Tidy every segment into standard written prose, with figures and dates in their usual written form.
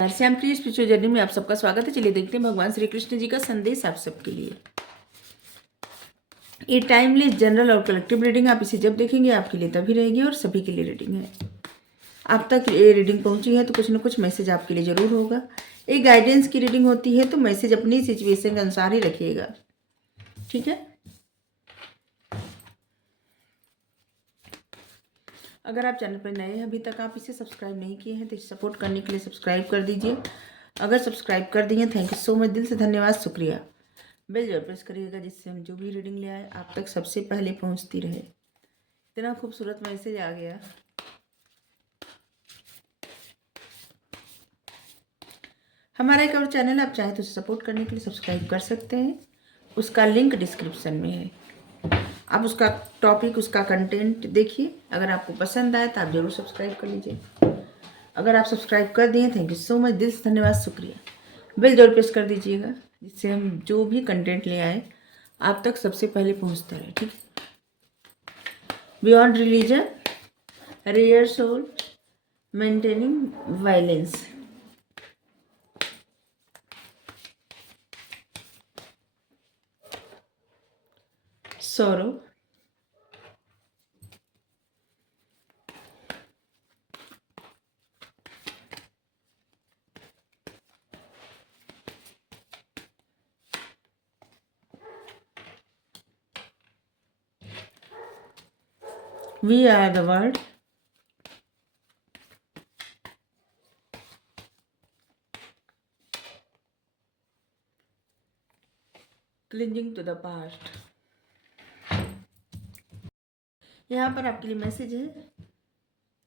श्याम प्रिय spiritual journey में आप सबका स्वागत है। चलिए देखते हैं भगवान श्री कृष्ण जी का संदेश आप सबके लिए। ये टाइमलेस जनरल और कलेक्टिव रीडिंग, आप इसे जब देखेंगे आपके लिए तभी रहेगी और सभी के लिए रीडिंग है। आप तक ये रीडिंग पहुंची है तो कुछ ना कुछ मैसेज आपके लिए जरूर होगा। एक गाइडेंस की रीडिंग होती है तो मैसेज अपनी सिचुएशन के अनुसार ही रखिएगा, ठीक है। अगर आप चैनल पर नए हैं, अभी तक आप इसे सब्सक्राइब नहीं किए हैं तो इसे सपोर्ट करने के लिए सब्सक्राइब कर दीजिए। अगर सब्सक्राइब कर दिए थैंक यू सो मच, दिल से धन्यवाद, शुक्रिया। बेल जरूर प्रेस करिएगा जिससे हम जो भी रीडिंग ले आए आप तक सबसे पहले पहुंचती रहे। इतना खूबसूरत मैसेज आ गया। हमारा एक और चैनल आप चाहे तो उसे सपोर्ट करने के लिए सब्सक्राइब कर सकते हैं, उसका लिंक डिस्क्रिप्शन में है। आप उसका टॉपिक, उसका कंटेंट देखिए। अगर आपको पसंद आए तो आप जरूर सब्सक्राइब कर लीजिए। अगर आप सब्सक्राइब कर दिए थैंक यू सो मच, दिल से धन्यवाद, शुक्रिया। बेल जरूर प्रेस कर दीजिएगा जिससे हम जो भी कंटेंट ले आए आप तक सबसे पहले पहुंचता रहे, ठीक है। Beyond religion, rare soul, maintaining violence. sorrow, we are the world, clinging to the past। यहाँ पर आपके लिए मैसेज है,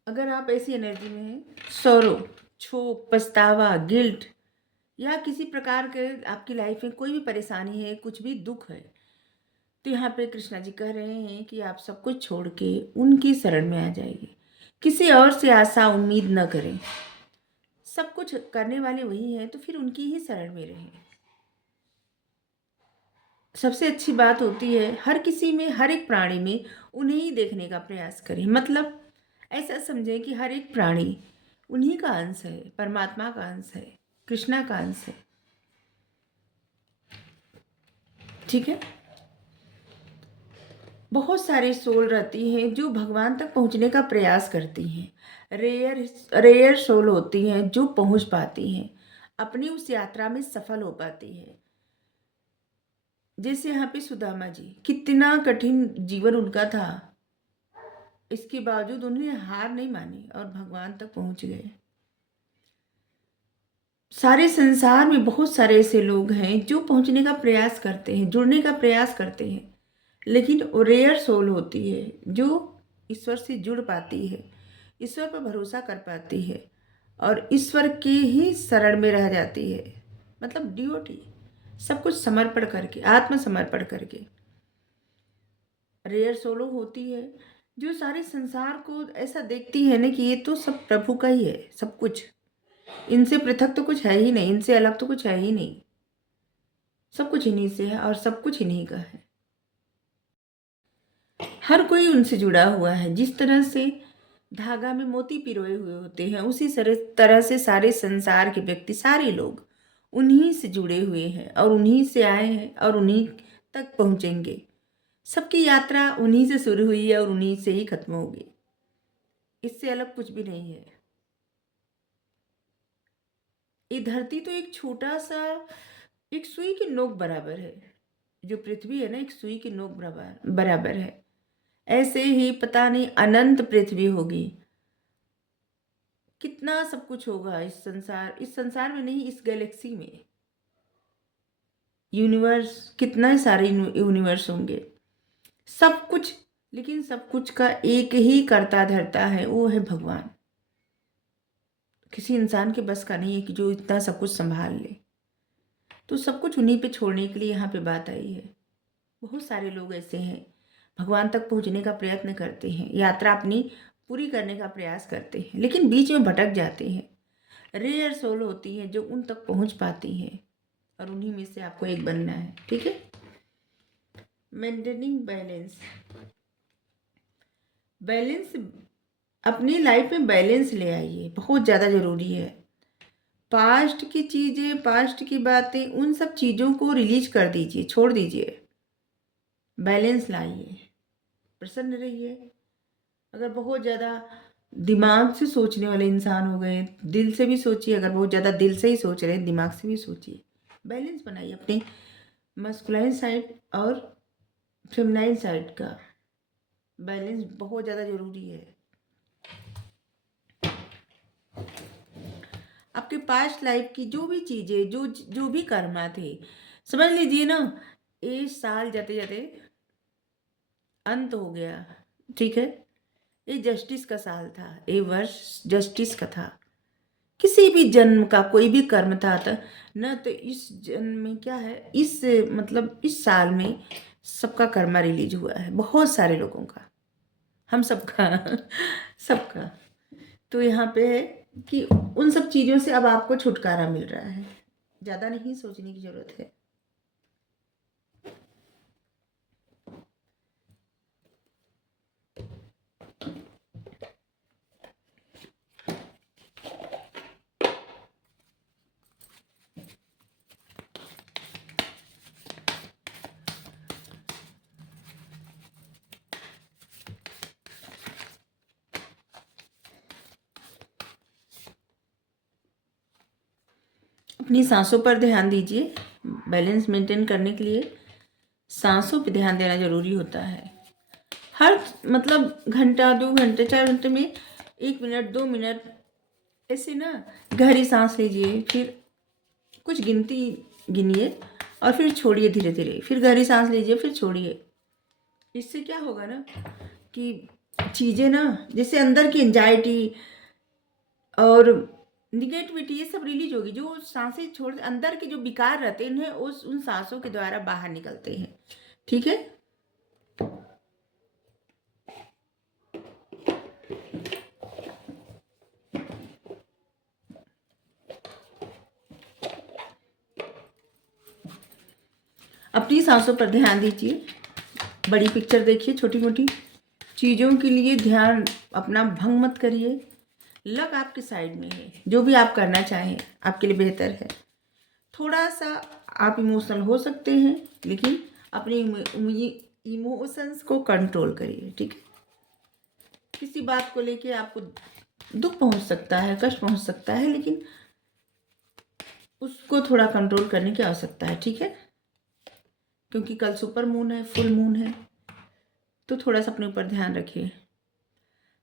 अगर आप ऐसी एनर्जी में हैं, सौरो, क्षोभ, पछतावा, गिल्ट या किसी प्रकार के आपकी लाइफ में कोई भी परेशानी है, कुछ भी दुख है, तो यहाँ पे कृष्णा जी कह रहे हैं कि आप सब कुछ छोड़ के उनकी शरण में आ जाइए। किसी और से आशा उम्मीद न करें, सब कुछ करने वाले वही हैं तो फिर उनकी ही शरण में रहें। सबसे अच्छी बात होती है हर किसी में, हर एक प्राणी में उन्हें ही देखने का प्रयास करें। मतलब ऐसा समझें कि हर एक प्राणी उन्हीं का अंश है, परमात्मा का अंश है, कृष्णा का अंश है, ठीक है। बहुत सारी सोल रहती हैं जो भगवान तक पहुंचने का प्रयास करती हैं। रेयर सोल होती हैं जो पहुंच पाती हैं, अपनी उस यात्रा में सफल हो पाती है। जैसे यहाँ पे सुदामा जी, कितना कठिन जीवन उनका था, इसके बावजूद उन्होंने हार नहीं मानी और भगवान तक पहुंच गए। सारे संसार में बहुत सारे ऐसे लोग हैं जो पहुंचने का प्रयास करते हैं, जुड़ने का प्रयास करते हैं, लेकिन रेयर सोल होती है जो ईश्वर से जुड़ पाती है, ईश्वर पर भरोसा कर पाती है और ईश्वर के ही शरण में रह जाती है। मतलब डिवोटी, सब कुछ समर्पण करके, आत्मसमर्पण करके। रेयर सोलो होती है जो सारे संसार को ऐसा देखती है ना कि ये तो सब प्रभु का ही है, सब कुछ इनसे पृथक तो कुछ है ही नहीं, इनसे अलग तो कुछ है ही नहीं, सब कुछ इन्हीं से है और सब कुछ इन्हीं का है। हर कोई उनसे जुड़ा हुआ है। जिस तरह से धागा में मोती पिरोए हुए होते हैं, उसी तरह से सारे संसार के व्यक्ति, सारे लोग उन्हीं से जुड़े हुए हैं और उन्हीं से आए हैं और उन्हीं तक पहुंचेंगे। सबकी यात्रा उन्हीं से शुरू हुई है और उन्हीं से ही खत्म होगी, इससे अलग कुछ भी नहीं है। ये धरती तो एक छोटा सा, एक सुई की नोक बराबर है। जो पृथ्वी है ना, एक सुई की नोक बराबर है। ऐसे ही पता नहीं अनंत पृथ्वी होगी, कितना सब कुछ होगा इस संसार में नहीं, इस गैलेक्सी में, यूनिवर्स, कितना सारे यूनिवर्स होंगे, सब कुछ। लेकिन सब कुछ का एक ही करता धरता है, वो है भगवान। किसी इंसान के बस का नहीं है कि जो इतना सब कुछ संभाल ले। तो सब कुछ उन्हीं पे छोड़ने के लिए यहाँ पे बात आई है। बहुत सारे लोग ऐसे हैं, भगवान तक पहुँचने का प्रयत्न करते हैं, यात्रा अपनी पूरी करने का प्रयास करते हैं, लेकिन बीच में भटक जाते हैं। रेयर सोल होती है जो उन तक पहुँच पाती है और उन्हीं में से आपको एक बनना है, ठीक है। मेंटेनिंग बैलेंस, बैलेंस अपनी लाइफ में बैलेंस ले आइए, बहुत ज़्यादा ज़रूरी है। पास्ट की चीज़ें, पास्ट की बातें, उन सब चीज़ों को रिलीज कर दीजिए, छोड़ दीजिए। बैलेंस लाइए, प्रसन्न रहिए। अगर बहुत ज़्यादा दिमाग से सोचने वाले इंसान हो गए, दिल से भी सोचिए। अगर बहुत ज़्यादा दिल से ही सोच रहे हैं, दिमाग से भी सोचिए। बैलेंस बनाइए अपने मस्कुलाइन साइड और फेमिनाइन साइड का बैलेंस बहुत ज़्यादा ज़रूरी है। आपके पास्ट लाइफ की जो भी चीज़ें, जो जो भी कर्मा थे, समझ लीजिए ना, ये साल जाते जाते अंत हो गया, ठीक है। ये जस्टिस का साल था, ये वर्ष जस्टिस का था। किसी भी जन्म का कोई भी कर्म था न, तो इस जन्म में क्या है, इस मतलब इस साल में सबका कर्मा रिलीज हुआ है, बहुत सारे लोगों का, हम सबका सबका। तो यहाँ पे है कि उन सब चीज़ों से अब आपको छुटकारा मिल रहा है, ज़्यादा नहीं सोचने की ज़रूरत है। अपनी सांसों पर ध्यान दीजिए। बैलेंस मेंटेन करने के लिए सांसों पर ध्यान देना ज़रूरी होता है। हर मतलब घंटा, 2 घंटे, 4 घंटे में 1 मिनट, 2 मिनट ऐसे ना गहरी सांस लीजिए। फिर कुछ गिनती गिनिए और फिर छोड़िए धीरे धीरे। फिर गहरी सांस लीजिए, फिर छोड़िए। इससे क्या होगा ना कि चीज़ें ना, जैसे अंदर की एंजाइटी और निगेटिविटी, ये सब रिलीज होगी। जो सांसें छोड़, अंदर के जो विकार रहते हैं, इन्हें उन सांसों के द्वारा बाहर निकलते हैं, ठीक है। अपनी सांसों पर ध्यान दीजिए, बड़ी पिक्चर देखिए, छोटी मोटी चीज़ों के लिए ध्यान अपना भंग मत करिए। लक आपके साइड में है, जो भी आप करना चाहें आपके लिए बेहतर है। थोड़ा सा आप इमोशनल हो सकते हैं, लेकिन अपने इमोशंस को कंट्रोल करिए, ठीक है। किसी बात को लेके आपको दुख पहुंच सकता है, कष्ट पहुंच सकता है, लेकिन उसको थोड़ा कंट्रोल करने की आवश्यकता है, ठीक है। क्योंकि कल सुपर मून है, फुल मून है, तो थोड़ा सा अपने ऊपर ध्यान रखिए।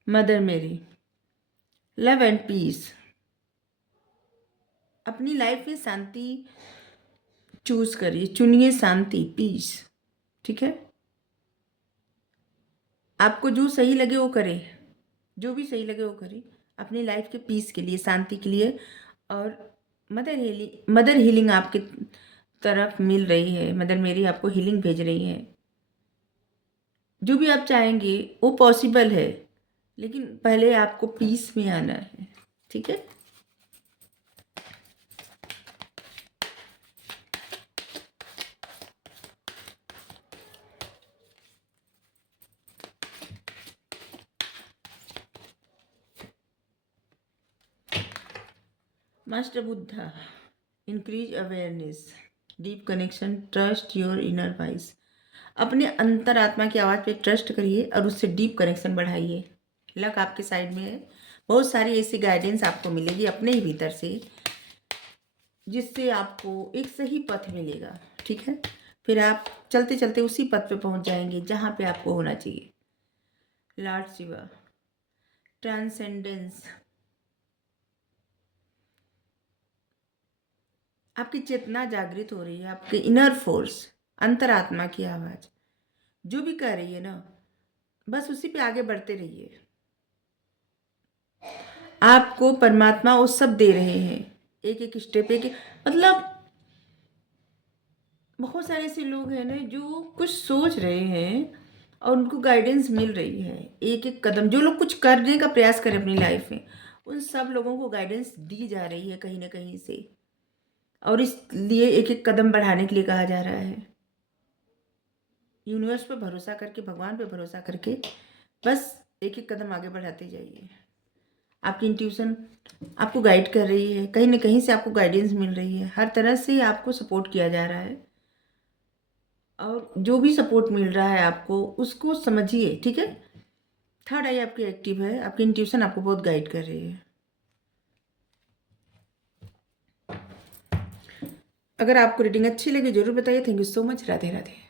मदर मेरी, लव एंड पीस। अपनी लाइफ में शांति चूज करिए, चुनिए शांति, पीस, ठीक है। आपको जो सही लगे वो करें, जो भी सही लगे वो करें, अपनी लाइफ के पीस के लिए, शांति के लिए। और मदर हीलिंग आपके तरफ मिल रही है। मदर मेरी आपको हीलिंग भेज रही है। जो भी आप चाहेंगे वो पॉसिबल है, लेकिन पहले आपको पीस में आना है, ठीक है। Master Buddha, increase awareness, deep connection, trust your inner voice. अपने अंतरात्मा की आवाज़ पे ट्रस्ट करिए और उससे डीप कनेक्शन बढ़ाइए। लक आपके साइड में है। बहुत सारी ऐसी गाइडेंस आपको मिलेगी अपने ही भीतर से, जिससे आपको एक सही पथ मिलेगा, ठीक है। फिर आप चलते चलते उसी पथ पे पहुंच जाएंगे जहाँ पे आपको होना चाहिए। Lord Shiva, transcendence. आपकी चेतना जागृत हो रही है, आपके इनर फोर्स, अंतरात्मा की आवाज़ जो भी कह रही है ना, बस उसी पे आगे बढ़ते रहिए। आपको परमात्मा वो सब दे रहे हैं, एक एक स्टेप, एक मतलब बहुत सारे ऐसे लोग हैं ना जो कुछ सोच रहे हैं और उनको गाइडेंस मिल रही है। एक एक कदम जो लोग कुछ करने का प्रयास करें अपनी लाइफ में, उन सब लोगों को गाइडेंस दी जा रही है कहीं ना कहीं से, और इसलिए एक एक कदम बढ़ाने के लिए कहा जा रहा है। यूनिवर्स पे भरोसा करके, भगवान पे भरोसा करके बस एक एक कदम आगे बढ़ाते जाइए। आपकी इंट्यूशन आपको गाइड कर रही है, कहीं ना कहीं से आपको गाइडेंस मिल रही है, हर तरह से आपको सपोर्ट किया जा रहा है। और जो भी सपोर्ट मिल रहा है आपको, उसको समझिए, ठीक है। थर्ड आई आपकी एक्टिव है, आपकी इंट्यूशन आपको बहुत गाइड कर रही है। अगर आपको रीडिंग अच्छी लगी जरूर बताइए। Thank you so much. Radhe Radhe.